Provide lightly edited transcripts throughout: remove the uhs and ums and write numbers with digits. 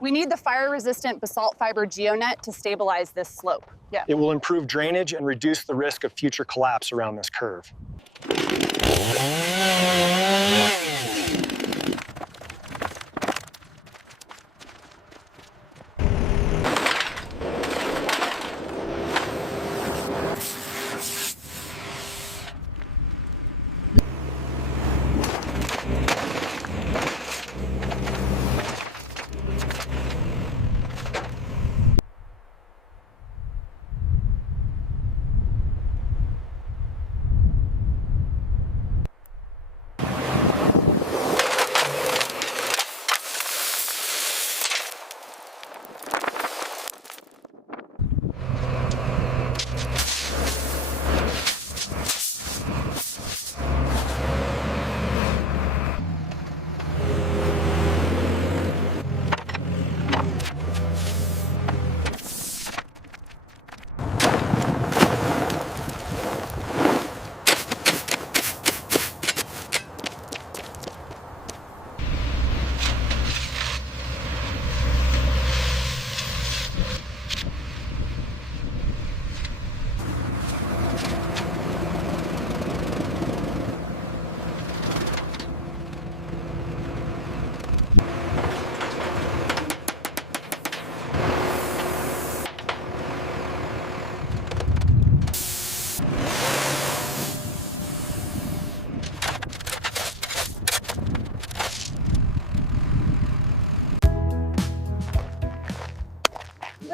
We need the fire-resistant basalt fiber geonet to stabilize this slope. Yeah. It will improve drainage and reduce the risk of future collapse around this curve.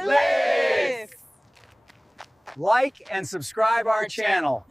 Live! Like and subscribe our channel.